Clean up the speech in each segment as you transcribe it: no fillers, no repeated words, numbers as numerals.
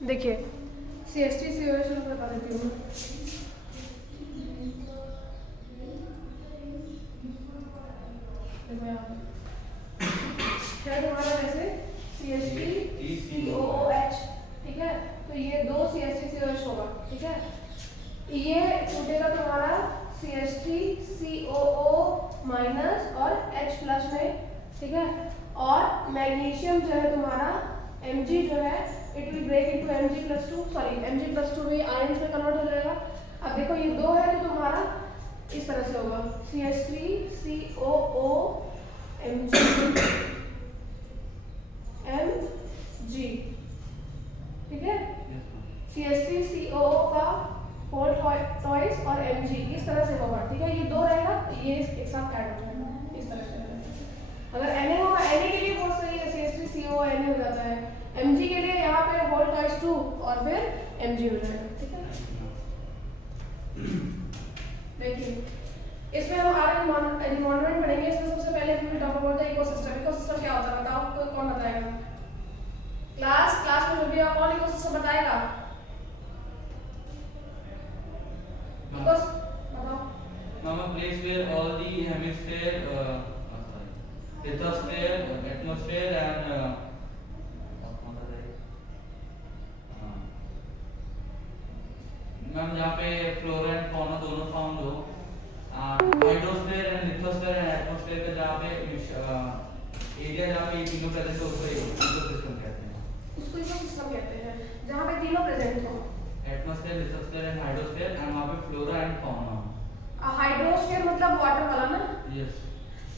देखिए CH3COH बता देती हूँ है तुम्हारा वैसे CH3COOH, ठीक है। तो ये दो CH3COH होगा, ठीक है। ये उठेगा तुम्हारा CH3COO माइनस और H प्लस में, ठीक है। और मैग्नीशियम जो है तुम्हारा Mg जो है it will break into Mg+2, sorry Mg+2 भी आयंस में कन्वर्ट हो जाएगा। अब देखो ये दो है तो तुम्हारा इस तरह से होगा CH3COO Mg, ठीक है। CH3COO का फोर टॉइस और Mg इस तरह से होगा, ठीक है। ये दो रहेगा ये एक साथ ऐड हो जाएगा इस तरह से। अगर Na होगा, Na के लिए बहुत सही है, CH3COO Na हो जाता है। Mg के लिए यहाँ पे होल टॉइस 2 और फिर Mg हो जाएगा, ठीक है। देखिए इसमें हम आगे एनवायरनमेंट पढ़ेंगे। इसमें सबसे पहले हम talk about the ecosystem. Ecosystem क्या होता है बताओ, कौन बताएगा? क्लास में जो भी कौन इकोसिस्टम बताएगा? Mama, place where all the hemisphere, lithosphere, atmosphere and ma'am जहाँ पे फ्लोरा एंड फौना दोनों फाउंड हो, hydrosphere and lithosphere and atmosphere का जहाँ पे एरिया जहाँ पे ये तीनों प्रेजेंट हो उसको इकोसिस्टम कहते हैं। उसको इकोसिस्टम कहते हैं जहाँ पे तीनों प्रेजेंट हो, atmosphere, lithosphere and hydrosphere, and वहाँ पे फ्लोरा एंड फौना। हाइड्रोस्फीयर मतलब वाटर वाला ना? यस।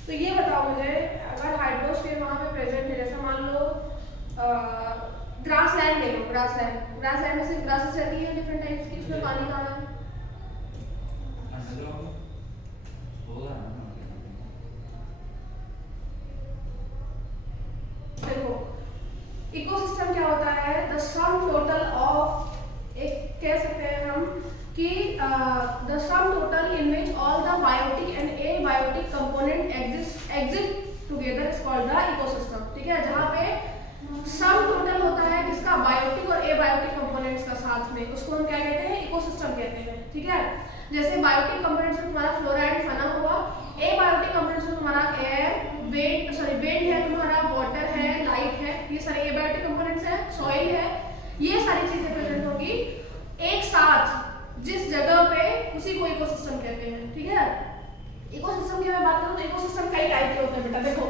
तो ये बताओ मुझे, अगर हाइड्रोस्फीयर वहाँ पे प्रेजेंट है, जैसे मान लो ग्रासलैंड ले लो, ग्रासलैंड में सिर्फ ग्रासेस रहती है डिफरेंट टाइप्स की, उसमें पानी कहाँ है? देखो इकोसिस्टम क्या होता है, द सम टोटल ऑफ, एक कह सकते हैं हम कि the sum total in which all the biotic and abiotic component exist together is called the ecosystem, ठीक है। जहाँ पे सम टोटल होता है किसका, बायोटिक और एबायोटिक कंपोनेंट्स का साथ में, उसको हम क्या कहते हैं, इकोसिस्टम कहते हैं, ठीक है। जैसे बायोटिक कंपोनेंट्स में तुम्हारा फ्लोरा एंड फना होगा, एबायोटिक कंपोनेंट्स में तुम्हारा एयर, विंड है, तुम्हारा वाटर है, लाइट है, ये सारे एबायोटिक कंपोनेंट्स हैं, सॉइल है, ये सारी चीजें प्रेजेंट होगी एक साथ जिस जगह पे, उसी को इकोसिस्टम कहते हैं, ठीक है। इकोसिस्टम की मैं बात करूं तो इकोसिस्टम कई टाइप के होते हैं बेटा। देखो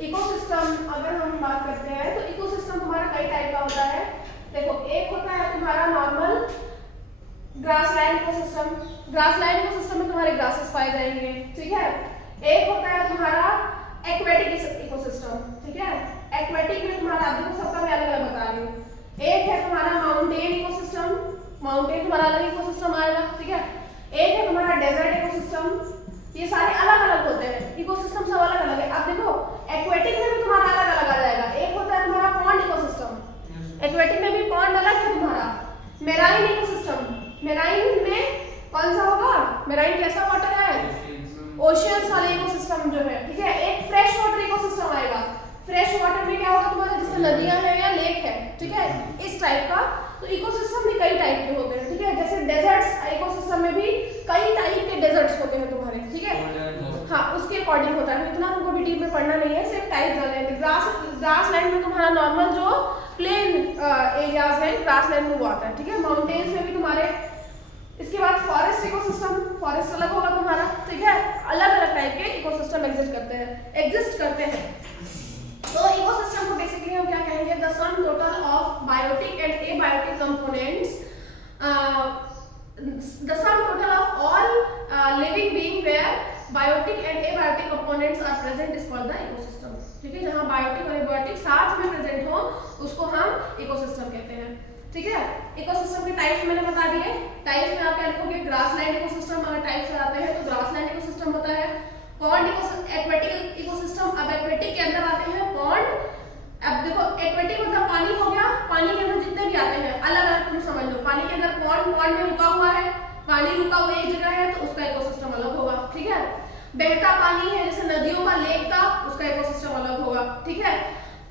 इकोसिस्टम अगर हम बात करते हैं तो इकोसिस्टम तुम्हारा कई टाइप का होता है। देखो एक होता है तुम्हारा normal grassland ecosystem, grassland ecosystem में तुम्हारे ग्रासेस पाए जाएंगे, ठीक है। एक होता है तुम्हारा एक्वेटिक इकोसिस्टम, ठीक है। एक्वेटिक में तुम्हारा देखो सबका मैं अलग अलग बता रही हूँ। एक है तुम्हारा माउंटेन इकोसिस्टम, माउंटेन तुम्हारा अलग इकोसिस्टम आएगा, ठीक है। एक है तुम्हारा डेजर्ट इकोसिस्टम, ये सारे अलग अलग होते हैं, इकोसिस्टम सब अलग अलग है। अब देखो एक्वेटिक में भी तुम्हारा अलग अलग आ जाएगा। एक होता है तुम्हारा पॉन्ड इकोसिस्टम, एक्वेटिक में भी पॉन्ड अलग है तुम्हारा। मेराइन इकोसिस्टम, मेराइन में कौन सा होगा, मेराइन कैसा वाटर है, ओशियंस वाले इकोसिस्टम जो है, ठीक है। एक फ्रेश वाटर इकोसिस्टम आएगा, फ्रेश वाटर में क्या होगा तुम्हारा, जैसे नदियां हैं या लेक है, ठीक है, इस टाइप का। तो इकोसिस्टम भी कई टाइप के होते हैं, ठीक है। जैसे डेजर्ट्स इकोसिस्टम में भी कई टाइप के डेजर्ट्स होते हैं तुम्हारे, ठीक है। हाँ उसके अकॉर्डिंग होता है, इतना तुमको भी डीप में पढ़ना नहीं है, सिर्फ टाइप जाने हैं। ग्रासलैंड में तुम्हारा नॉर्मल जो प्लेन एरियाज है ग्रासलैंड में वो आता है, ठीक है। माउंटेन्स में भी तुम्हारे, इसके बाद फॉरेस्ट इकोसिस्टम, फॉरेस्ट अलग होगा तुम्हारा, ठीक है। अलग अलग टाइप के इकोसिस्टम एग्जिस्ट करते हैं। तो इकोसिस्टम को बेसिकली हम क्या कहेंगे, the sum total of biotic and abiotic components, the sum total of all living being where biotic and abiotic components are present is called the ecosystem, ठीक है। जहाँ बायोटिक और एबायोटिक साथ में प्रेजेंट हो उसको हम इकोसिस्टम कहते हैं, ठीक है। इकोसिस्टम के टाइप्स मैंने बता दिए। टाइप्स में आप क्या लिखोगे, ग्रासलैंड इकोसिस्टम, अगर टाइप्स आते हैं तो ग्रासलैंड इकोसिस्टम होता है। पॉन्ड एक्वेटिक इकोसिस्टम, अब एक्वेटिक के अंदर आते हैं पॉन्ड। अब देखो एक्वेटिक मतलब पानी हो गया, पानी के अंदर जितने भी आते हैं अलग अलग तुम समझ लो। पानी के अंदर पॉन्ड में रुका हुआ है, पानी रुका हुआ एक जगह है तो उसका इकोसिस्टम अलग होगा, ठीक है। बहता पानी है जैसे नदियों का, लेक का, उसका इकोसिस्टम अलग होगा, ठीक है।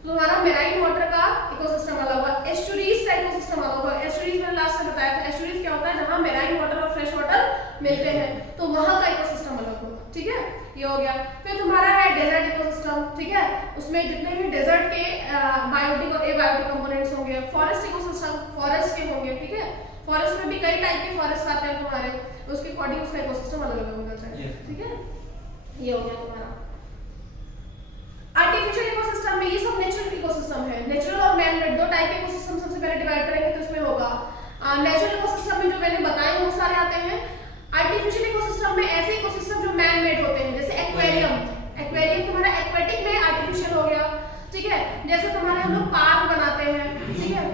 तो हमारा मेराइन वाटर का इकोसिस्टम अलग होगा, एस्चुरीज का इकोसिस्टम अलग होगा। एस्चुरीज मैंने लास्ट में बताया था, एस्चुरीज क्या होता है, जहां मेराइन वाटर और फ्रेश वाटर मिलते हैं, तो वहां का इकोसिस्टम अलग होगा। ठीक है, ये हो गया। फिर तुम्हारा है डेजर्ट इकोसिस्टम। ठीक है, उसमें जितने भी डेजर्ट के बायोटिक और एबायोटिक कंपोनेंट्स होंगे। फॉरेस्ट इकोसिस्टम फॉरेस्ट के होंगे। ठीक है, फॉरेस्ट में भी कई टाइप के फॉरेस्ट आते हैं तुम्हारे, उसके अकॉर्डिंग उसका इकोसिस्टम अलग अलग होना चाहिए। ठीक है, ये हो गया तुम्हारा आर्टिफिशियल इकोसिस्टम में। ये सब नेचुरल इकोसिस्टम है, नेचुरल और मैन मेड, दो टाइप के इकोसिस्टम सबसे पहले डिवाइड करेंगे तो इसमें होगा नेचुरल इकोसिस्टम में जो मैंने बताए वो सारे आते हैं। आर्टिफिशियल इकोसिस्टम में ऐसे इकोसिस्टम जो मैन मेड होते हैं, जैसे एक्वेरियम। एक्वेरियम तुम्हारा एक्वेटिक में आर्टिफिशियल हो गया। ठीक है, जैसे तुम्हारे हम लोग पार्क बनाते हैं। ठीक है,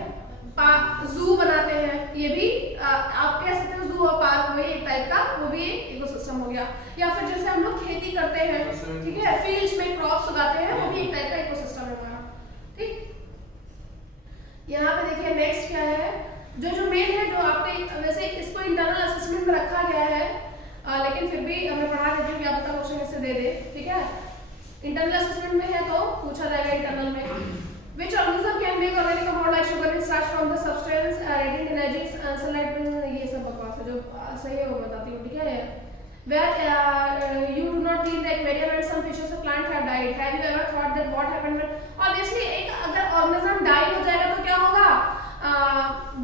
जू बनाते हैं, ये भी आप कह सकते हो जू और पार्क वही एक टाइप का, वो भी एक इकोसिस्टम हो गया। या फिर जैसे हम लोग खेती करते हैं, ठीक है, फील्ड्स में क्रॉप्स उगाते हैं, वो भी एक टाइप का इकोसिस्टम है हमारा। ठीक, यहाँ पे देखिए नेक्स्ट क्या है, जो मेन है, जो आपके वैसे इसको इंटरनल असेसमेंट में रखा गया है, लेकिन फिर भी हमें पढ़ा देते हैं कि आप क्वेश्चन इससे दे दे। ठीक है, इंटरनल असेसमेंट में है तो पूछा जाएगा इंटरनल में। Which organism can make organic compound like sugar and starch from the substance radiant energy sunlight? ये सब बकवास है, जो सही है वो बताती हूँ। ठीक है, where you do not clean the aquarium and some fishes or plants have died. Have you ever thought that what happened when? Obviously एक अगर organism die हो जाएगा तो क्या होगा,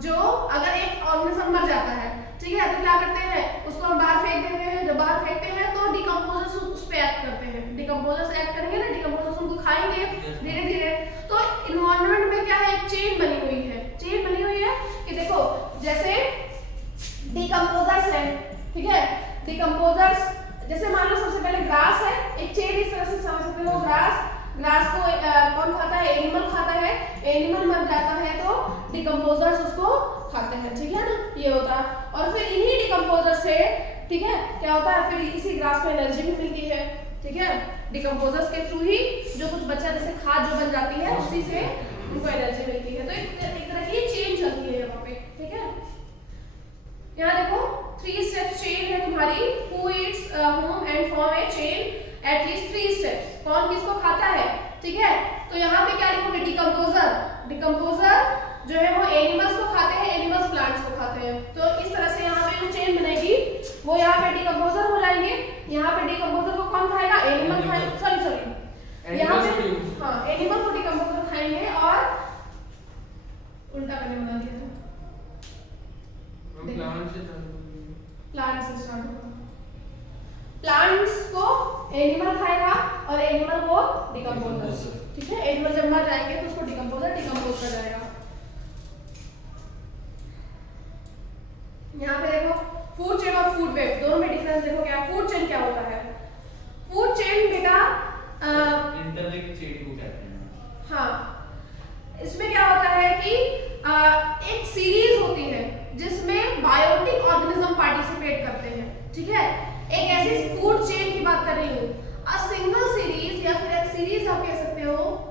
जो अगर एक organism मर जाता है, ठीक है, तो क्या करते हैं, उसको हम बाहर फेंक देते हैं। जब बाहर फेंकते हैं तो डिकम्पोजर्स उस पे एक्ट करते हैं, डिकम्पोजर्स एक्ट करेंगे ना, डिकम्पोजर्स उनको खाएंगे धीरे धीरे। तो इन्वायरमेंट में क्या है, एक चेन बनी हुई है। चेन बनी हुई है कि देखो जैसे डिकम्पोजर्स है, ठीक है, डिकम्पोजर्स जैसे मान लो सबसे पहले ग्रास है, एक चेन इस तरह से समझ सकते हो। ग्रास को कौन खाता है, एनिमल खाता है। एनिमल मर जाता है तो डिकम्पोजर्स उसको खाते हैं। ठीक है ना, ये होता है। और फिर इन्हीं डिकम्पोजर से, ठीक है, क्या होता है, फिर इसी ग्रास को एनर्जी भी मिलती है। ठीक है, डिकम्पोजर्स के थ्रू ही जो कुछ बचा, जैसे खाद जो बन जाती है, उसी से उनको एनर्जी मिलती है। तो एक तरह की चेन चलती है यहाँ पे। ठीक है, यहाँ देखो 3 स्टेप चेन है तुम्हारी। Who Yeats whom and form a chain at least 3 steps। कौन किसको खाता है, ठीक है। तो यहाँ पे क्या लिखोगे, डिकम्पोजर जो है वो एनिमल्स को खाते हैं, एनिमल्स प्लांट्स को खाते हैं। तो इस तरह से यहाँ पे जो चेन बनेगी वो यहाँ पे डिकम्पोजर हो जाएंगे। यहाँ पे डिकम्पोजर को कौन खाएगा, एनिमल खाएगा, सॉरी यहाँ पे हाँ एनिमल को डिकम्पोजर खाएंगे, और उल्टा करने बना दिया था, प्लांट्स से स्टार्ट होगा। प्लांट्स को एनिमल खाएगा और एनिमल को डिकम्पोजर। ठीक है, एनिमल जब मर जाएंगे तो उसको डिकम्पोजर डिकम्पोज कर जाएगा। यहाँ पे देखो फूड चेन और फूड वेब दोनों में डिफरेंस देखो क्या। फूड चेन क्या होता है, फूड चेन बेटा इंटरलिंक चेन को कहते हैं। हाँ, इसमें क्या होता है कि एक सीरीज होती है जिसमें बायोटिक ऑर्गेनिज्म पार्टिसिपेट करते हैं। ठीक है, एक ऐसी फूड चेन की बात कर रही हूँ। अ सिंगल सीरीज या फिर एक सीरीज आप कह सकते हो।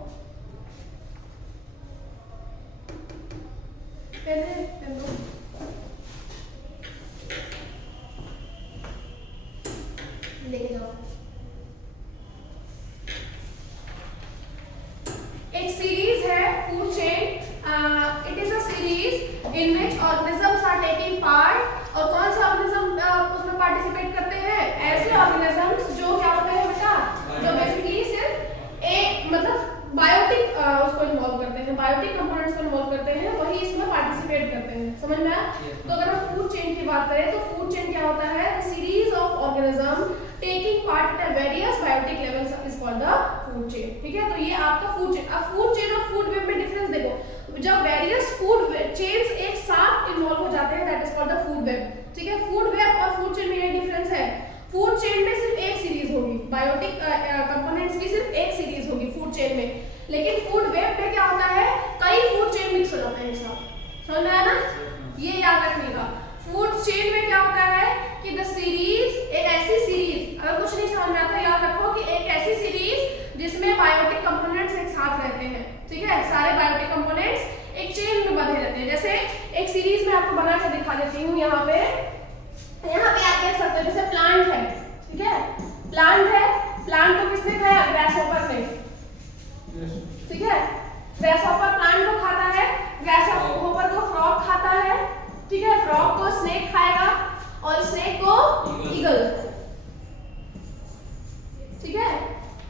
लेके जाओ, एक सीरीज है food chain. It is a series in which organisms are taking part. और कौन से ऑर्गेनिज्म उसमें पार्टिसिपेट करते हैं, ऐसे ऑर्गेनिजम्स जो क्या होते हैं बेटा, जो बेसिकली सिर्फ एक मतलब बायोटिक उसको इन्वॉल्व करते हैं, बायोटिक कंपोनेंट्स को इन्वॉल्व करते हैं, वही इसमें पार्टिसिपेट करते हैं। समझ में आया? तो अगर हम फूड चेन की बात करें तो फूड चेन क्या होता है, the series of organism taking part at various biotic levels is called the food chain. ठीक है, तो ये आपका फूड चेन। अब फूड चेन और फूड वेब में डिफरेंस देखो। जब वेरियस फूड चेन्स एक साथ इन्वॉल्व हो जाते हैं that is called the food web. ठीक है, फूड वेब और फूड चेन में ये डिफरेंस है। फूड चेन में सिर्फ एक सीरीज होगी, बायोटिक कंपोनेंट्स की सिर्फ एक सीरीज होगी फूड चेन में। लेकिन फूड वेब में क्या होता है, कई फूड चेन मिक्स हो जाते हैं एक साथ। समझ में आया ना, ये याद रखने का। फूड चेन में क्या होता है कि द सीरीज, एक ऐसी सीरीज, अगर कुछ नहीं समझ में आता याद रखो कि एक ऐसी सीरीज जिसमें बायोटिक कंपोनेंट्स एक साथ रहते हैं। ठीक है, सारे बायोटिक कंपोनेंट्स एक चेन में बंधे रहते हैं। जैसे एक सीरीज में आपको बना के दिखा देती हूँ। यहाँ पे आप देख सकते हो, जैसे प्लांट है। ठीक है, प्लांट है, प्लांट को किसने खाया, ग्रासहोपर ने। ठीक है, ग्रासहॉपर प्लांट को खाता है, ग्रासहॉपर को फ्रॉग खाता है, ठीक है, फ्रॉग को स्नेक खाएगा और स्नेक को ईगल, ठीक है।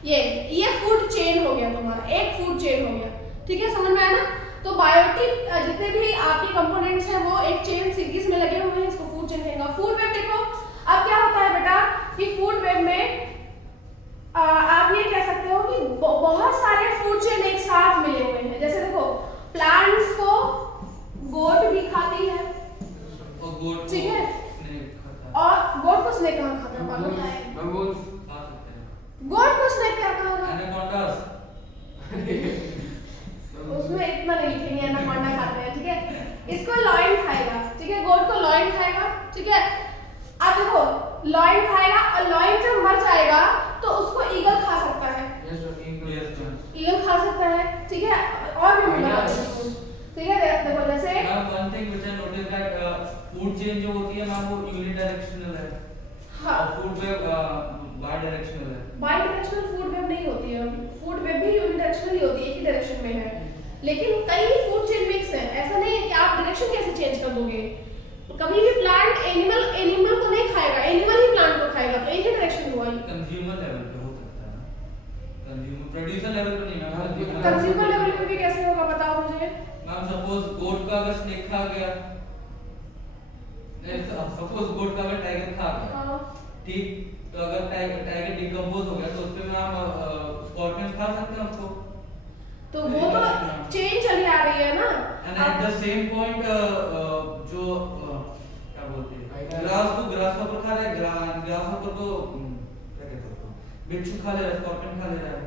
ये फूड चेन हो गया तुम्हारा, एक फूड चेन हो गया, ठीक है, समझ में आया ना। तो बायोटिक जितने भी आपके कंपोनेंट्स हैं वो एक चेन सीरीज में लगे हुए हैं, इसको फूड चेन कहेंगे। फूड वेब देखो अब क्या होता है बेटा कि फूड वेब में आप ये कह सकते हो कि बहुत सारे फूड चेन एक साथ मिले हुए हैं। जैसे देखो प्लांट्स को गोट भी खाती है, और गोट ठीक है, स्नेक खाता और गोट को स्नेक कहाँ खाता है? खा सकते हैं। गोट को स्नेक क्या खाएगा? एनाकोंडास उसमें इतना नहीं खेंगे, एनाकोंडा खाते हैं, ठीक है। इसको लॉइन खाएगा, ठीक है, गोट को लॉइन खाएगा, ठीक है। अब देखो लॉइन खाएगा और लॉइन जब मर जाएगा तो उसको ईगल खा सकता है, ईगल खा सकता है, ठीक है, और भी मिला, ठीक है। देखो जैसे one thing which I notice that food chain जो होती है मैम वो यूनिडायरेक्शनल है। हाँ, फूड वेब बाई डायरेक्शनल है। बाई डायरेक्शनल फूड वेब नहीं होती है, फूड वेब भी यूनिडायरेक्शनल ही होती है, एक ही डायरेक्शन में है। लेकिन कई फूड चेन मिक्स है, ऐसा नहीं है कि आप डायरेक्शन कैसे चेंज कर दोगे। कभी भी प्लांट एनिमल को नहीं खाएगा, एनिमल ही प्लांट को खाएगा, तो एक ही डायरेक्शन हुआ। कंज्यूमर लेवल पे हो सकता है ना, कंज्यूमर प्रोड्यूसर लेवल पे नहीं मैम। कंज्यूमर लेवल पे भी कैसे होगा बताओ मुझे। मैम सपोज गोट का अगर स्नेक खा गया, सपोज गोट का अगर टाइगर खा गया, हाँ, ठीक, तो अगर टाइगर डिकम्पोज हो गया तो उसपे मैम स्कॉर्पियंस खा सकते हैं उसको। तो वो तो चेंज चली आ रही है ना। And at the same point जो क्या बोलते हैं ग्रासहॉपर खा रहा है, ग्रासहॉपर को क्या कहते हैं उसको, बिच्छू खा ले रहा है, स्कॉर्पियन खा ले रहा है।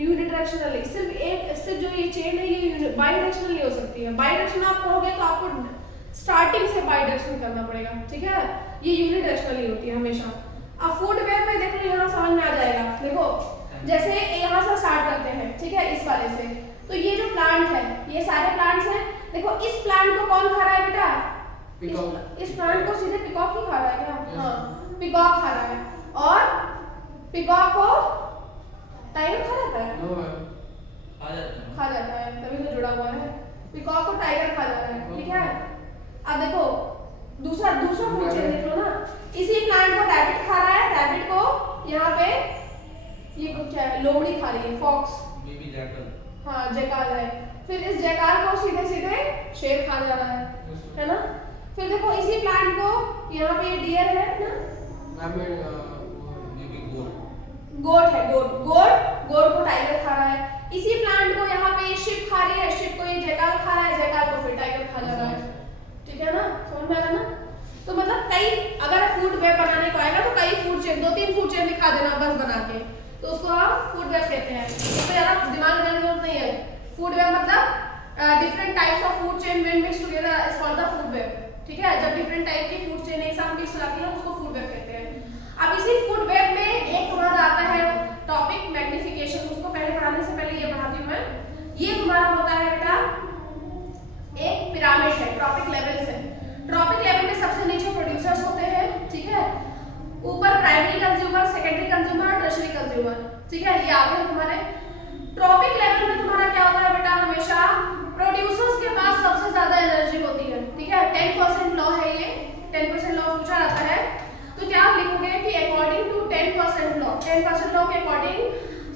यूनिडायरेक्शनल सिर्फ जो ये चेन है ये बाई डायरेक्शनल नहीं हो सकती है। बाई डायरेक्शनल आप कहोगे तो आपको स्टार्टिंग से बाई डायरेक्शनल करना पड़ेगा, ठीक है, ये यूनिडायरेक्शनल ही होती है हमेशा। अब फूड वेब में देख लो, यहाँ समझ में आ जाएगा। देखो जैसे यहाँ से स्टार्ट करते हैं, ठीक है, इस वाले से, तो ये जो प्लांट है ये सारे प्लांट्स हैं। देखो इस प्लांट को कौन खा रहा है बेटा? इस प्लांट को सीधे पिकॉक ही खा रहा है क्या? हाँ, पिकॉक खा रहा है, और पिकॉक को टाइगर खा जाता है, खा जाता है, तभी तो जुड़ा हुआ है। पिकॉक को टाइगर खा जाता है, ठीक है। अब देखो दूसरा फूड चेन देख लो ना, इसी प्लांट को रैबिट खा रहा है, रैबिट को यहाँ पे ये क्या है, लोमड़ी खा रही है, फॉक्स, बेबी जैकल, हाँ जैकाल है, फिर इस जैकाल को सीधे सीधे शेर खा जा रहा है ना। फिर देखो इसी प्लांट को यहाँ पे ये डियर है ना, गोट है, गोट को टाइगर खा रहा है। इसी प्लांट को यहाँ पे शिप खा रही है, शिप को ये जैकाल खा रहा है, जैकाल को फिर टाइगर खा जा रहा है, ठीक है ना, समझ में आ रहा ना। तो मतलब कई, अगर फूड वेब बनाने को आएगा तो कई फूड चेन, 2-3 फूड चेन दिखा देना बस बना के, तो उसको आप फूड वेब कहते हैं। इसमें ज्यादा दिमाग लगाने की जरूरत नहीं है। फूड वेब मतलब different types of food chain when mixed together is called the food web, ठीक है। जब डिफरेंट टाइप की फूड चेन एक साथ मिक्स रहती है उसको फूड वेब कहते हैं। अब इसी फूड वेब में एक तुम्हारा आता है टॉपिक मैग्निफिकेशन, उसको पहले पढ़ाने से पहले ये पढ़ाती हूँ मैं। ये तुम्हारा होता है बेटा एक पिरामिड है, ट्रॉपिक लेवल्स है। ट्रॉपिक लेवल में सबसे नीचे प्रोड्यूसर्स होते हैं, ठीक है, ऊपर प्राइमरी कंज्यूमर, सेकेंडरी कंज्यूमर और टर्शियरी कंज्यूमर, ठीक है, ये आगे है तुम्हारे। ट्रॉपिक लेवल में तुम्हारा क्या होता है बेटा, हमेशा प्रोड्यूसर्स के पास सबसे ज्यादा एनर्जी होती है, ठीक है। 10% लॉ है ये, 10% लॉ पूछा जाता है, तो क्या लिखोगे कि अकॉर्डिंग टू 10% लॉ, 10% लॉ के अकॉर्डिंग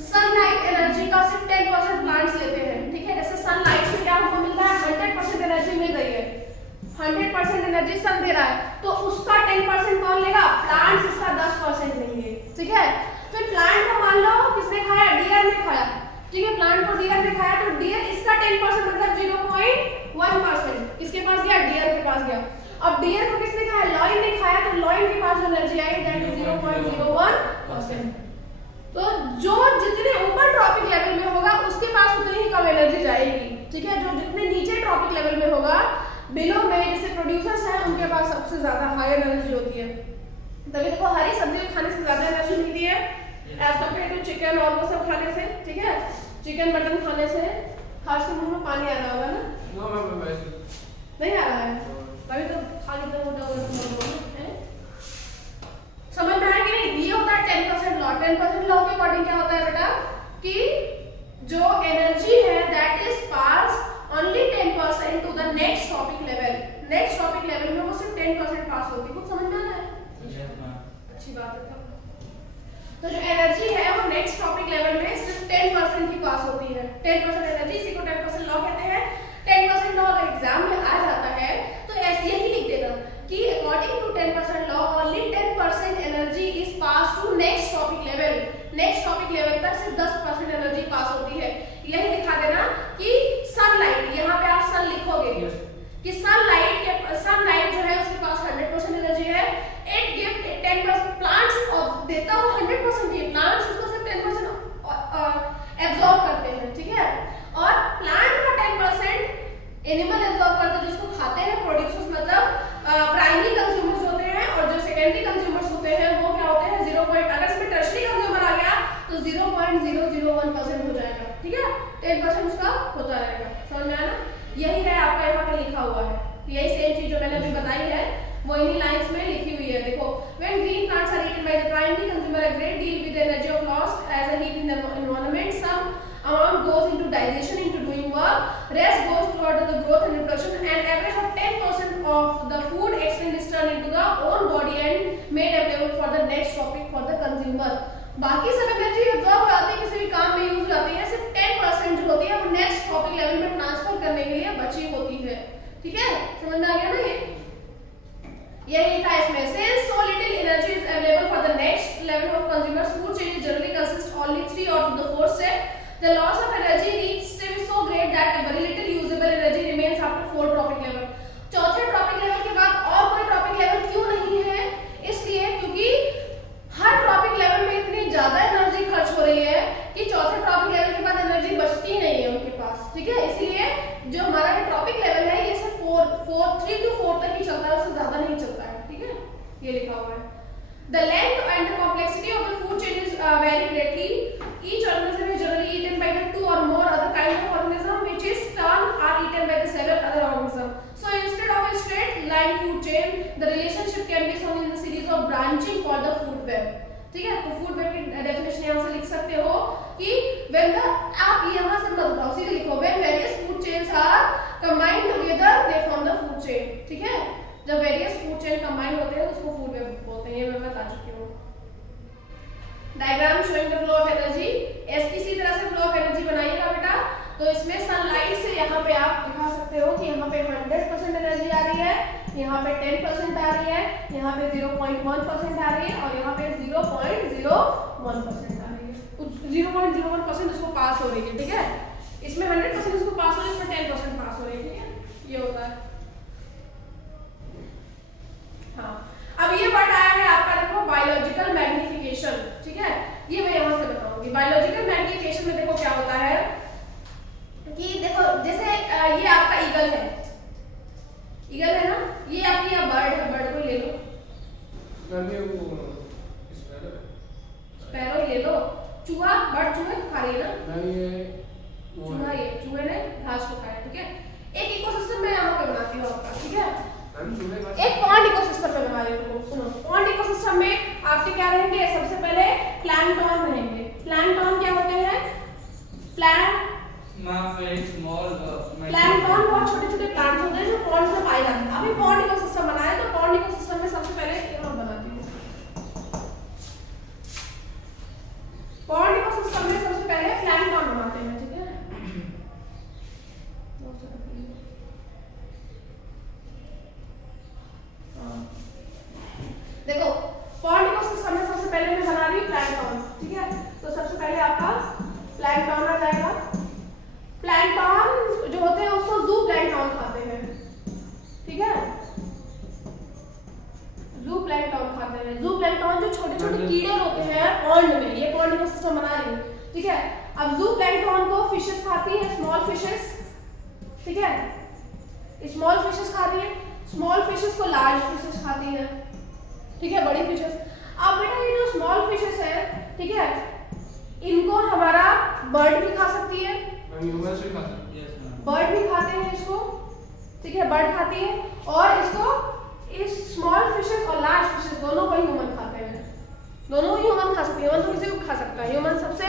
सनलाइट एनर्जी का सिर्फ 10% प्लांट्स लेते हैं, ठीक है। जैसे सनलाइट से क्या हमको मिल रहा है, 100% एनर्जी मिल रही है, 100% एनर्जी सन दे रहा है, तो उसका 10% कौन लेगा, प्लांट्स इसका 10% लेंगे, ठीक है। फिर प्लांट को मान लो किसने खाया, डियर ने खाया, ठीक है, प्लांट को डियर ने खाया, तो डियर इसका 10% मतलब 0.1% किसके पास गया, डियर के पास गया। अब डियर को किसने खाया, लॉयन ने खाया, तो लॉयन के पास जो एनर्जी आई दैट इज 0.01%। तो जो जितने ऊपर ट्रॉपिक लेवल में होगा उसके पास उतनी ही कम एनर्जी जाएगी, ठीक है। जो जितने नीचे ट्रॉपिक लेवल में होगा, बिलो में जैसे प्रोड्यूसर्स हैं उनके पास सबसे ज्यादा हाई एनर्जी होती है। तभी देखो हरी सब्जियां खाने से ज्यादा एनर्जी मिलती है एज कम्पेयर टू चिकन और वो सब खाने से, ठीक है। चिकन मटन खाने से हर मुंह में पानी आ रहा होगा ना, नहीं आ रहा है, तभी तो खाली तो है। समझ में आया कि नहीं, ये होता है 10% लॉ। 10% लॉ के अकॉर्डिंग क्या होता है बेटा कि जो एनर्जी है that is pass only 10% to the next topic level. Next topic level में वो सिर्फ 10% पास होती है। कुछ समझ में आ रहा है? Yes, ma'am. अच्छी बात है। तो जो एनर्जी है वो नेक्स्ट टॉपिक लेवल में सिर्फ 10% ही पास होती है। 10% एनर्जी, इसी को 10% लॉ कहते हैं। 10% लॉ अगर एग्जाम में आ जाता है तो ऐसे ही लिख देना कि according to 10% law only 10% energy is pass to next topic level. Next topic level तक सिर्फ 10% एनर्जी पास होती है। यही लिखा देना कि सनलाइट, यहाँ पे आप सन लिखोगे कि सनलाइट जो है उसके पास 100% एनर्जी है। इट गिव 10% प्लांट्स देता हुआ 100% ये प्लांट्स उसको सिर्फ 10% एब्जॉर्ब करते हैं, ठीक है। और प्लांट का 10% एनिमल एब्जॉर्ब करते हैं, जिसको खाते हैं। प्रोड्यूसर्स मतलब प्राइमरी कंज्यूमर्स होते हैं, और जो सेकेंडरी कंज्यूमर्स होते हैं वो क्या होते हैं 0. अगर इसमें टर्शरी कंज्यूमर आ गया तो 0.001% हो जाएगा, ठीक है। 10% उसका होता रहेगा। समझ में आया ना? यही है आपका यहाँ पे लिखा हुआ है। यही सेम चीज जो मैंने अभी बताई है वो इन्हीं लाइंस में लिखी हुई है। देखो, when green plants are eaten by the primary consumer, a great deal with the energy of lost as a heat in the environment. Some amount goes into digestion, into doing work. Rest goes toward the growth and reproduction. And average of 10% of the food exchange is turned into the own body and made available for the next topic for the consumer. बाकी सब energy absorb हो जाती है, किसी भी काम में use हो जाती है। सिर्फ 10% जो होती है वो नेक्स्ट टॉपिक लेवल में ट्रांसफर करने के लिए बची होती है, ठीक है। समझ में आ गया ना? यही लिखा है इसमें। Since so little energy is available for the next level of consumers, food changes generally consist only 3 out of the 4 steps. The loss of energy reached stage is so great that very little usable energy remains after 4 topic level. चौथे topic level के बाद और कोई topic level क्यों नहीं है? इसलिए क्योंकि हर टॉपिक लेवल में इतनी ज्यादा एनर्जी खर्च हो रही है कि चौथे टॉपिक लेवल के बाद एनर्जी बचती नहीं है उनके पास, ठीक है। इसीलिए जो हमारा ये टॉपिक लेवल है ये सिर्फ 3 to 4 तक ही चलता है, उससे ज्यादा नहीं चलता है, ठीक है। ये लिखा हुआ है। The length and the complexity of the food changes vary greatly. Each organism is generally eaten by the 2 or more other kind of organism, which is turn are eaten by the several other organism. So instead of a straight line food chain, the relationship can be shown in the series of branching called the food web. ठीक है। तो food web की definition यहाँ से लिख सकते हो कि when the आप यहाँ से मत बताओ, सीधे लिखो when various food chains are combined together they form the food chain, ठीक है। जब वेरियस फूड चेन कंबाइन होते हैं तो उसको फूड वेब बोलते हैं। ये मैं बता चुकी हूँ। Diagram showing the flow of energy. इसी तरह से फ्लो ऑफ एनर्जी बनाइएगा बेटा। तो इसमें सनलाइट से यहाँ पे आप दिखा सकते हो कि यहाँ पे 100% एनर्जी आ रही है, यहाँ पे 10% आ रही है, यहाँ पे 0.1% आ रही है, और यहाँ पे 0.01% आ रही है। 0.01% उसको पास हो रही है, ठीक है। इसमें 100% उसको पास हो रही है, इसमें 10% पास हो रही है, ठीक है। ये होता है। हाँ, अब ये वर्ड आया है आपका, देखो बायोलॉजिकल मैग्निफिकेशन, ठीक है। ये मैं यहाँ से बताऊंगी। बायोलॉजिकल मैग्निफिकेशन में देखो क्या होता है कि देखो जैसे ये आपका ईगल है, ईगल है ना, ये आपकी बर्ड है, बर्ड को ले लो, स्पैरो ले लो। चूहा, बर्ड चूहे खा रही है ना, चूहा ये चूहे ने घास को खाया, ठीक है। एक इकोसिस्टम में यहाँ पे बनाती हूँ आपका, ठीक है। एक पॉन्ड इकोसिस्टम में बना रही हूँ। सुनो, पॉन्ड इकोसिस्टम में आपके क्या रहेंगे? सबसे पहले प्लैंकटन रहेंगे। प्लैंकटन क्या होते हैं? प्लैंकटन बहुत छोटे छोटे प्लांट्स होते हैं जो पॉन्ड्स में पाए जाते हैं। अभी पॉन्ड इकोसिस्टम बनाया तो पॉन्ड इकोसिस्टम में सबसे पहले यहाँ बनाती हूँ। पॉन्ड इकोसिस्टम में सबसे पहले प्लैंकटन बनाते हैं, ठीक है। देखो पॉन्ड इकोसिस्टम में सबसे पहले मैं बना रही हूँ प्लैंकटन, ठीक है। तो सबसे पहले आपका प्लैंकटन आ जाएगा। प्लैंकटन जो होते हैं उसको जू प्लैंकटन खाते हैं, ठीक है। जू प्लैंकटन खाते हैं। जू प्लैंकटन जो छोटे छोटे कीड़े होते हैं पॉन्ड में, ये पॉन्ड इकोसिस्टम बना रही हूँ, ठीक है। अब जू प्लैंकटन को फिशेस खाती है, स्मॉल फिशेस, ठीक है। स्मॉल फिशेस खा रही है, स्मॉल फिशेस को लार्ज फिशेस खाती है, ठीक है, बड़ी फिशेस। अब बेटा ये जो स्मॉल फिशेस है, ठीक है, इनको हमारा बर्ड भी खा सकती है, बर्ड भी खाते हैं इसको, ठीक है, बर्ड खाती है। और इसको इस स्मॉल फिशेस और लार्ज फिशेस दोनों को ह्यूमन खाते हैं, दोनों ही ह्यूमन खा सकते हैं। ह्यूमन तो किसी को खा सकता है, ह्यूमन सबसे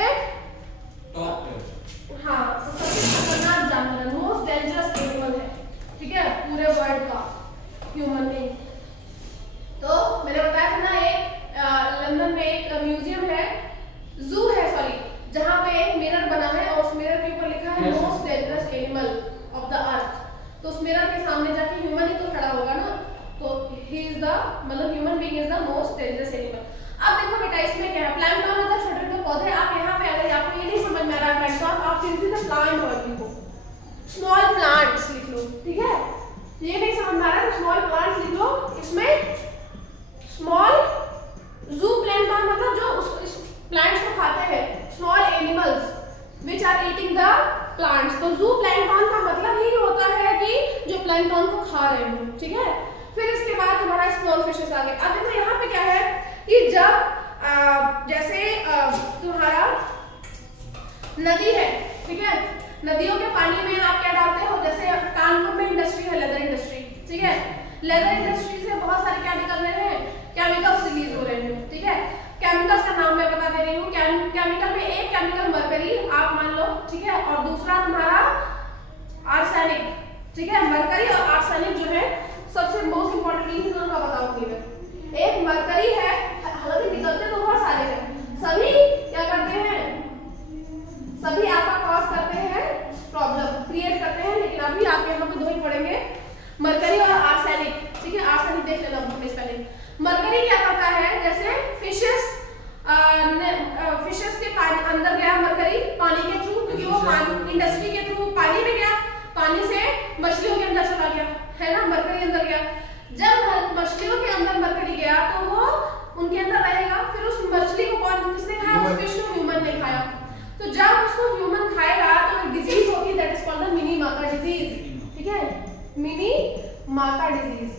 तो उस मिरर के सामने जाके ह्यूमन ही तो खड़ा होगा ना, तो ही इज द मतलब human being is the most dangerous animal. अब देखो बेटा इसमें क्या है, प्लैंक्टन मतलब छोटे छोटे पौधे। आप यहाँ पे अगर आपको ये नहीं समझ में आ रहा है प्लैंक्टन, आप फिर भी प्लांट वर्ड लिखो, स्मॉल प्लांट्स लिख लो, ठीक है। ये नहीं समझ में आ रहा है तो स्मॉल प्लांट्स लिख लो। इसमें स्मॉल जू प्लैंक्टन मतलब जो उस प्लांट्स को खाते हैं, small animals which are eating the plants. तो जू प्लैंक्टन का मतलब ही होता है कि जो प्लैंक्टन को खा रहे हो, ठीक है। फिर इसके बाद हमारा स्मॉल फिशेस आ गए। अब देखो यहाँ पे क्या है कि जब जैसे तुम्हारा नदी है, ठीक है, नदियों के पानी में आप क्या डालते हो, जैसे कानपुर में इंडस्ट्री है, लेदर इंडस्ट्री, ठीक है। लेदर इंडस्ट्री से बहुत सारे क्या निकल रहे हैं, केमिकल्स रिलीज हो रहे हैं, ठीक है। केमिकल्स का नाम मैं बता दे रही हूँ। केमिकल में एक केमिकल मरकरी आप मान लो, ठीक है, और दूसरा तुम्हारा आर्सेनिक, ठीक है। मरकरी और आर्सेनिक जो है सबसे मोस्ट इंपॉर्टेंट इन दोनों का बताऊंगी मैं। एक मरकरी है, हालांकि निकलते तो बहुत सारे हैं, सभी क्या करते हैं, सभी आपका कॉज करते हैं, प्रॉब्लम क्रिएट करते हैं, लेकिन अभी आप यहाँ पे दो ही पढ़ेंगे, मरकरी और आर्सेनिक, ठीक है। आर्सेनिक देख लेना पहले। मरकरी क्या करता है, जैसे फिशेस के अंदर गया मरकरी पानी के थ्रू, क्योंकि वो इंडस्ट्री के थ्रू पानी में गया, पानी से मछलियों के अंदर चला गया, है ना, मरकरी अंदर गया। जब मछलियों के अंदर मरकरी गया तो वो उनके अंदर रहेगा, फिर उस मछली को कौन किसने खाया, उस फिश को ह्यूमन ने खाया। तो जब उसको ह्यूमन खाएगा तो डिजीज होती है, that is called the mini माता डिजीज, ठीक है, मिनी माता डिजीज,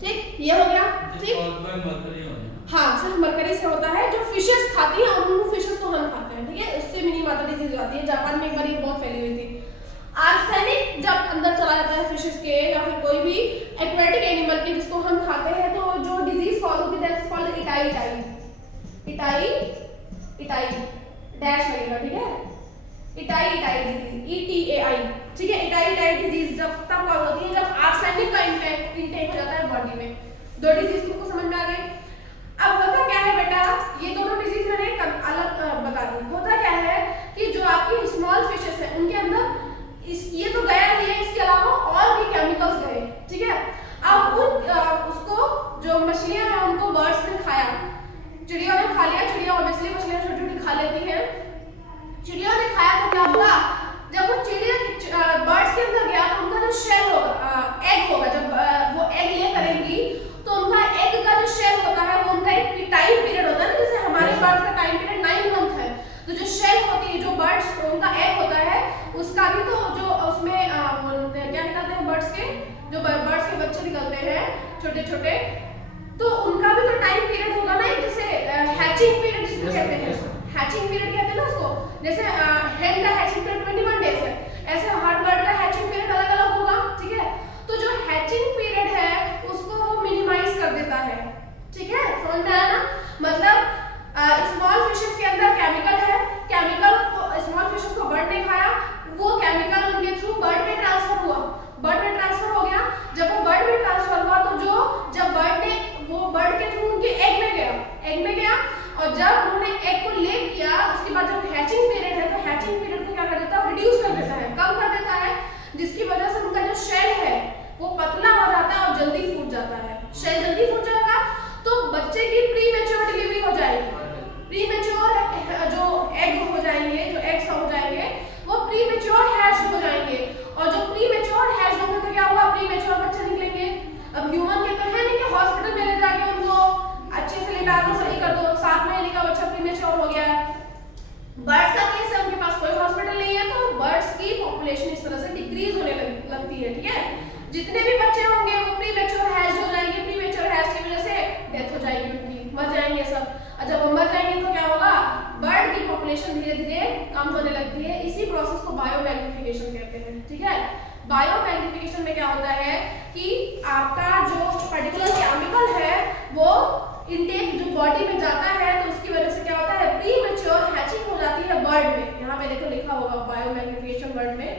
ठीक। ये हो गया, ठीक। हाँ, सिर्फ मरकरी से होता है, जो फिशेस खाती हैं और उन फिशेस को हम खाते हैं, ठीक है, उससे मिनी माता डिजीज हो जाती है। जापान में एक बार ये बहुत फैली हुई थी। आर्सेनिक जब अंदर चला जाता है फिशेस के या फिर कोई भी एक्वेटिक एनिमल के जिसको हम खाते हैं, तो जो डिजीज कॉज होती है that is called itai dash लगेगा, ठीक है, इटाई डिजीज, ETAI, ठीक है। इटाई डिजीज जब तब कॉज होती है जब आर्सेनिक का इंटेक हो जाता है बॉडी में। दो डिजीज तुमको समझ में आ गई। अब होता क्या है बेटा, ये दोनों डिजीज मैंने अलग बता दी। होता क्या है कि जो आपकी स्मॉल फिशेस है उनके अंदर ये तो गया ही है, इसके अलावा और भी केमिकल्स गए, ठीक है। अब उसको जो मछलियां हैं उनको बर्ड्स ने खाया, चिड़ियों ने खा लिया। चिड़िया ऑब्वियसली मछलियां छोटी छोटी खा लेती हैं। चिड़ियों ने खाया तो क्या हुआ, जब वो चिड़िया बर्ड्स के अंदर गया तो उनका जो शेल होगा, एग होगा, जब वो एग ले करेंगी तो उनका एग का जो शेल होता है वो उनका एक टाइम पीरियड होता है ना, जैसे हमारे बर्ड्स का टाइम पीरियड 9 मंथ है, तो जो शेल होती है, जो बर्ड्स उनका एग होता है, उसका भी तो जो उसमें क्या निकलते हैं बर्ड्स के, जो बर्ड्स के बच्चे निकलते हैं छोटे छोटे, तो उनका भी तो टाइम पीरियड होगा ना, जैसे हैचिंग पीरियड जिसको कहते हैं, हैचिंग पीरियड कहते हैं ना उसको। जैसे हेन का हैचिंग पीरियड 21 डेज है, ऐसे हर बर्ड का हैचिंग पीरियड अलग अलग होगा, ठीक है। तो जो हैचिंग पीरियड है उसको वो मिनिमाइज कर देता है, ठीक है, समझ में आया ना। मतलब स्मॉल फिशेस के अंदर केमिकल है, केमिकल को स्मॉल फिशेस को बर्ड ने खाया, वो केमिकल उनके थ्रू बर्ड में ट्रांसफर हुआ, बर्ड में ट्रांसफर हो गया। जब वो बर्ड में ट्रांसफर हुआ तो जब बर्ड ने वो बर्ड के थ्रू उनके एग में गया, और जब उन्होंने एग को ले किया उसके बाद जब हैचिंग पीरियड है तो हैचिंग पीरियड को क्या कर देता है, रिड्यूस कर देता है, कम कर देता है, जिसकी वजह से उनका जो शेल है वो पतला हो जाता है और जल्दी फूट जाता है। शेल जल्दी फूट जाएगा तो बच्चे की प्रीमेच्योर डिलीवरी हो जाएगी। प्रीमेच्योर जो एग हो जाएंगे, जो एग्स हो जाएंगे वो प्रीमेच्योर हैच हो जाएंगे, और जो प्रीमेच्योर हैच होंगे तो क्या होगा, प्रीमेच्योर बच्चे निकलेंगे। अब ह्यूमन के तो है नहीं कि हॉस्पिटल में ले जाके उनको अच्छे से लेटा दो, सही कर दो, 7 महीने का बच्चा प्रीमेच्योर हो गया है। बर्ड्स का केस है, उनके पास कोई हॉस्पिटल नहीं है, तो बर्ड्स की पॉपुलेशन इस तरह से डिक्रीज होने लगती है, ठीक है। जितने भी बच्चे होंगे वो प्रीमेच्योर हैच हो जाएंगे, प्रीमेच्योर हैच की वजह से डेथ हो जाएगी उनकी, मर जाएंगे सब। और जब वो मर जाएंगे तो क्या होगा, बर्ड की पॉपुलेशन धीरे धीरे कम होने लगती है। इसी प्रोसेस को बायोमैग्निफिकेशन कहते हैं, ठीक है। बायोमैग्निफिकेशन में क्या होता है कि आपका जो पर्टिकुलर केमिकल है वो इनटेक जो बॉडी में जाता है, तो उसकी वजह से क्या होता है, प्रीमेच्योर हैचिंग हो जाती है बर्ड में। यहाँ पे देखो लिखा होगा बायोमैग्निफिकेशन वर्ड में,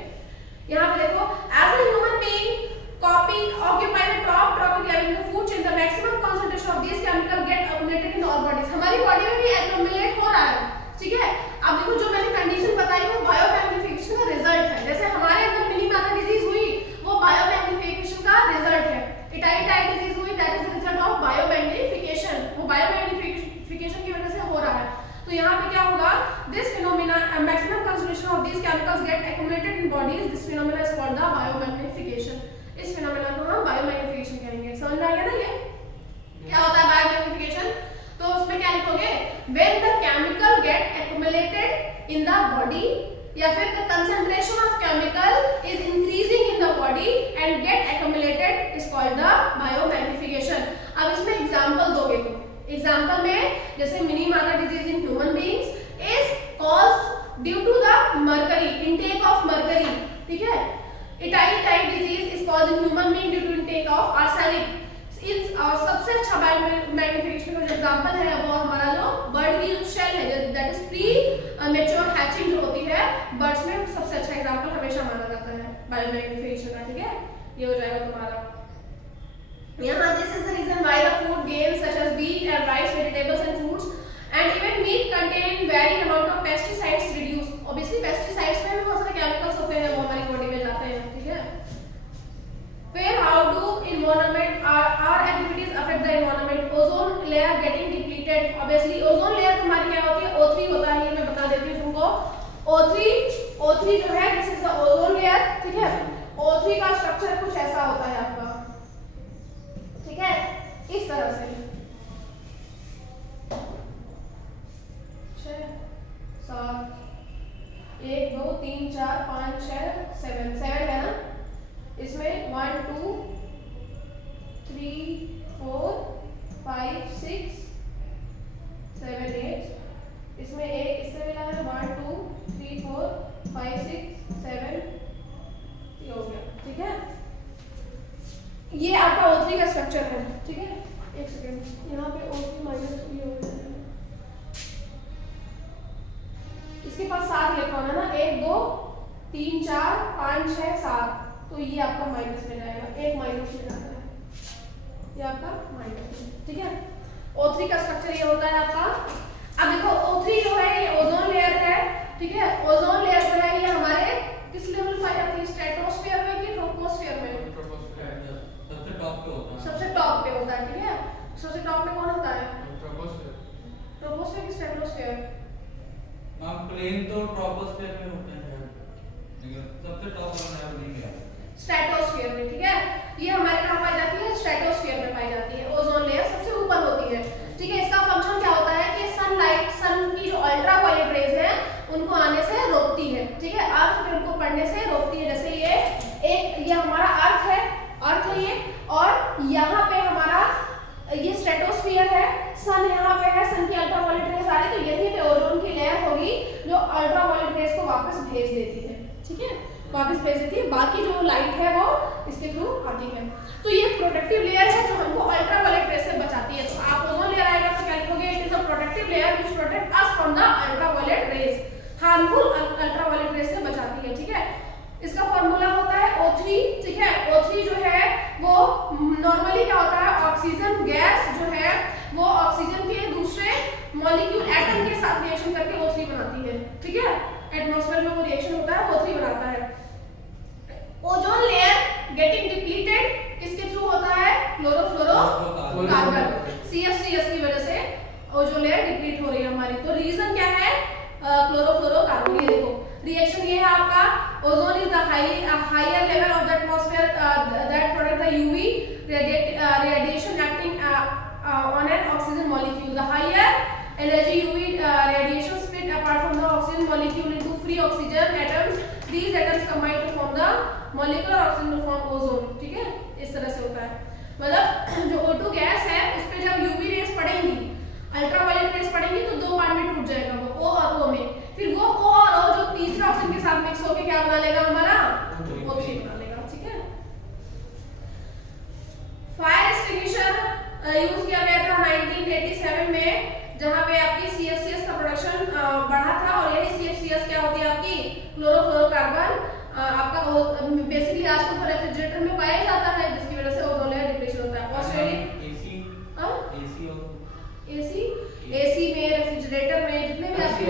यहाँ पे देखो, as a human being copy occupy the top trophic level in the food chain, the maximum concentration of these chemical get accumulated in our bodies। हमारी बॉडी में भी accumulate हो रहा है, ठीक है। अब देखो जो मैंने कंडीशन बताई वो बायोमैग्निफिकेशन का रिजल्ट है। जैसे हमारे अंदर मिनी माता डिजीज हुई इस फिनोमेना को हम बायोमैग्निफिकेशन कहेंगे। समझ में आ गया ना ये क्या होता है बायोमैग्निफिकेशन? तो उसमें क्या लिखोगे, when the chemical get accumulated in the body, या फिर the concentration of chemical is increasing in the body and get accumulated is called the biomagnification. अब इसमें एग्जांपल दोगे तुम, एग्जांपल में जैसे Minamata disease in human beings is caused due to the mercury, intake of mercury, ठीक है। Itai type disease is caused in human being due to intake of arsenic. और सबसे अच्छा बायोमैग्निफिकेशन का जो एग्जांपल है वो हमारा जो बर्ड की शेल है, that is pre mature hatching जो होती है बर्ड्स में, सबसे अच्छा एग्जांपल हमेशा माना जाता है बायोमैग्निफिकेशन का, ठीक है। ये हो जाएगा तुम्हारा यहाँ। This is the reason why the food grains such as wheat and rice, vegetables and fruits and even meat contain very amount of pesticides reduce. Obviously pesticides में भी बहुत सारे केमिकल्स होते हैं वो हमारी बॉडी में जाते हैं, ठीक है। फिर how do environment our activities affect the environment? Ozone layer getting depleted. Obviously ozone layer तुम्हारी क्या होती है, O3 होता है, ये मैं बता देती हूँ तुमको। O3 जो है this is the ozone layer, ठीक है। O3 का स्ट्रक्चर कुछ ऐसा होता है आपका, ठीक है, इस तरह से 6 7 1 2 3 4 5 6 7 है ना। इसमें 1 2 3 4 5 6 7 8, इसमें एक इससे मिला है 1 2 3 4 5 6 7, ये हो गया, ठीक है। ये आपका O3 का स्ट्रक्चर है, ठीक है। एक सेकंड, यहाँ पे O3 माइनस 3 हो गया, इसके पास 7 इलेक्ट्रॉन है ना, 1 2 3 4 5 6 7, तो ये आपका माइनस में जाएगा, एक माइनस में जाता है, ये आपका माइनस में, ठीक है। O3 का स्ट्रक्चर ये होता है आपका। अब देखो O3 जो है ये ओजोन लेयर है, ठीक है। ओजोन लेयर जो है ये हमारे किस लेवल पे पाई जाती है, स्ट्रेटोस्फीयर में कि ट्रोपोस्फीयर में? सबसे टॉप पे होता है, सबसे टॉप पे होता है, ठीक है। सबसे टॉप पे कौन होता है? ट्रोपोस्फीयर की स्ट्रेटोस्फीयर? मैम प्लेन तो ट्रोपोस्फीयर में होते हैं, लेकिन सबसे टॉप वाला नहीं है स्ट्रेटोस्फीयर में, ठीक है। ये हमारे कहाँ पाई जाती है, स्ट्रेटोस्फीयर में पाई जाती है। ओजोन लेयर सबसे ऊपर होती है, ठीक है। इसका फंक्शन क्या होता है कि सनलाइट, सन की जो अल्ट्रावायलेट रेज है उनको आने से रोकती है, ठीक है। अर्थ पे उनको पड़ने से रोकती है। जैसे ये हमारा अर्थ है ये, और यहाँ पे हमारा ये स्ट्रेटोस्फीयर है, सन यहाँ पे है, सन की अल्ट्रावायलेट रेज आ रही है, तो यहीं पे ओजोन की लेयर होगी जो अल्ट्रावायलेट रेज को वापस भेज देती है, ठीक है, वापस भेज देती है। बाकी जो लाइट है वो इसके थ्रू आती है। तो ये प्रोटेक्टिव लेयर है जो हमको अल्ट्रावायलेट रेज से बचाती है। तो आप ओजोन लेयर आएगा तो क्या लिखोगे, it is a protective layer which protect us from the ultraviolet rays, harmful ultraviolet rays से बचाती है, ठीक है। इसका फार्मूला होता है O3, ठीक है। O3 जो है वो नॉर्मली क्या होता है, ऑक्सीजन गैस जो है वो ऑक्सीजन के दूसरे मॉलिक्यूल एटम के साथ रिएक्शन करके O3 बनाती है, ठीक है। एटमॉस्फेयर में वो रिएक्शन होता है, O3 बनाता है। ओजोन लेयर गेटिंग डिप्लीटेड किसके थ्रू होता है, क्लोरोफ्लोरोकार्बन, CF/CS की वजह से ओजोन लेयर डिप्लीट हो रही है हमारी। तो रीजन क्या है, क्लोरोफ्लोरोकार्बन। ये देखो रिएक्शन ये है आपका, ozone is the higher level of the atmosphere that protect the UV radiation acting on an oxygen molecule. The higher energy UV radiation split apart from the oxygen molecule into free oxygen atoms. These atoms combine to form the molecular oxygen to form ozone, ठीक है। इस तरह से होता है, मतलब जो O2 gas है उस पे जब UV रेज पड़ेंगी, अल्ट्रावायलेट रेज पड़ेंगी तो दो पार्ट में टूट जाएगा वो O और O में, फिर वो O और O जो तीसरे ऑक्सीजन के साथ मिक्स होकर क्या बना लेगा हमारा O3 बना लेगा, ठीक है। फायर एक्सटिंग्विशर यूज किया गया था 1987 में, जहां पे आपकी CF/CS का प्रोडक्शन बढ़ा था, और यही CF/CS क्या होती है आपकी क्लोरोफ्लोरोकार्बन। आपका बेसिकली आजकल तो रेफ्रिजरेटर में पाया जाता है, जिसकी वजह से ओजोन लेयर डिप्लीशन होता है। ऑस्ट्रेलिया AC में, रेफ्रिजरेटर में, जितने भी आपके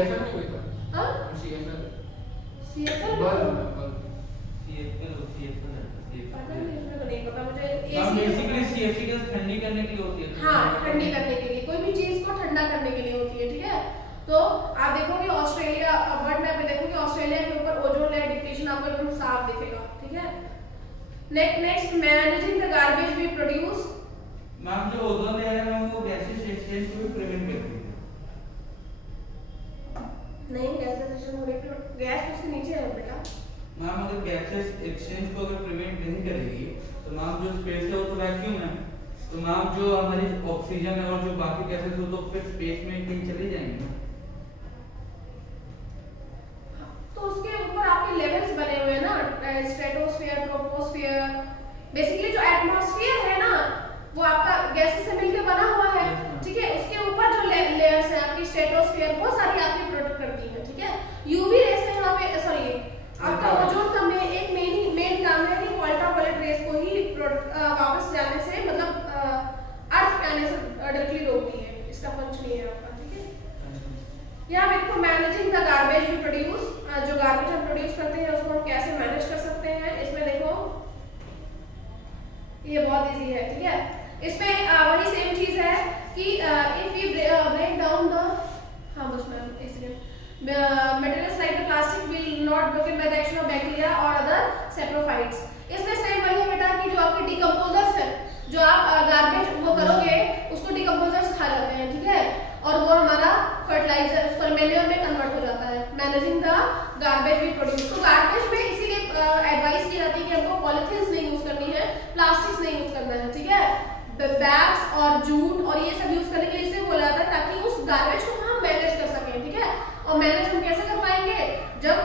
ठंडी करने के लिए होती है। हाँ, ठंडी करने के लिए, कोई भी चीज को ठंडा करने के लिए होती है, ठीक है। तो आप देखोगे ऑस्ट्रेलिया वर्ल्ड मैप में देखोगे ऑस्ट्रेलिया के ऊपर ओजोन लेयर डिप्लीशन आपको एकदम साफ दिखेगा, ठीक है। Next managing the garbage we produce. Ma'am जो ओजोन लेयर है मैम वो गैसेस एक्सचेंज को भी प्रिवेंट करती है। नहीं, गैसेस एक्सचेंज होने पे गैस उसके नीचे है बेटा। मैम अगर गैसेस एक्सचेंज को अगर प्रिवेंट नहीं करेगी तो मैम जो स्पेस है वो तो वैक्यूम है, तो मैम जो हमारी ऑक्सीजन है और जो बाकी गैसेस हो तो फिर स्पेस में कहीं चली जाएंगी। तो उसके ऊपर आपके लेवल्स बने हुए हैं ना, स्ट्रेटोस्फीयर, ट्रोपोस्फीयर। बेसिकली जो एटमॉस्फेयर है ना वो आपका गैसेस से मिलकर बना हुआ है, ठीक है। उसके ऊपर जो लेयर्स हैं आपकी स्ट्रेटोस्फीयर, वो सारी आपकी प्रोटेक्ट करती है, ठीक है। यूवी रेस में यहाँ पे सॉरी आपका ओजोन का में एक मेन काम है कि अल्ट्रावायलेट रेस को ही वापस जाने से मतलब अर्थ पे आने से डायरेक्टली रोकती है, इसका फंक्शन ये है आपका, ठीक है। यहाँ पे देखो managing the garbage we produce, जो गार्बेज हम प्रोड्यूस करते हैं उसको हम कैसे मैनेज कर सकते हैं। इसमें देखो ये बहुत इजी है, ठीक है। इसमें वही सेम चीज है कि if we break down the bus ma'am materials like the plastic will not broken by the action of bacteria or other saprophytes। इसमें सेम वही है बेटा कि जो आपके डिकम्पोजर्स है, जो आप गार्बेज वो करोगे उसको डिकम्पोजर्स खा जाते हैं, ठीक है, और वो हमारा फर्टिलाइजर उसको मैन्योर में कन्वर्ट हो जाता है। Managing the garbage we produce, तो गार्बेज में इसीलिए एडवाइस की जाती है कि हमको पॉलिथीन्स नहीं यूज करनी है, प्लास्टिक्स नहीं यूज करना है, ठीक है। बैग्स और जूट और ये सब यूज करने के लिए इसे बोला जाता है ताकि उस गार्बेज को हम मैनेज कर सकें, ठीक है। और मैनेज हम कैसे कर पाएंगे, जब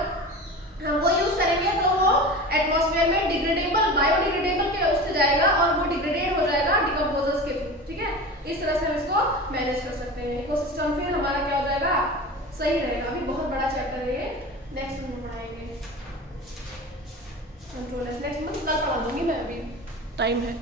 हम वो यूज करेंगे तो वो एटमॉस्फेयर में डिग्रेडेबल बायोडिग्रेडेबल के उससे जाएगा और वो डिग्रेडेड हो जाएगा डिकम्पोजर्स के थ्रू, ठीक है। इस तरह से हम इसको मैनेज कर सकते हैं। इकोसिस्टम फिर हमारा क्या हो जाएगा, सही रहेगा। अभी बहुत बड़ा चैप्टर है ये, नेक्स्ट में पढ़ाएंगे। कंट्रोल नेक्स्ट मंथ कल पढ़ा दूंगी मैं, अभी टाइम है।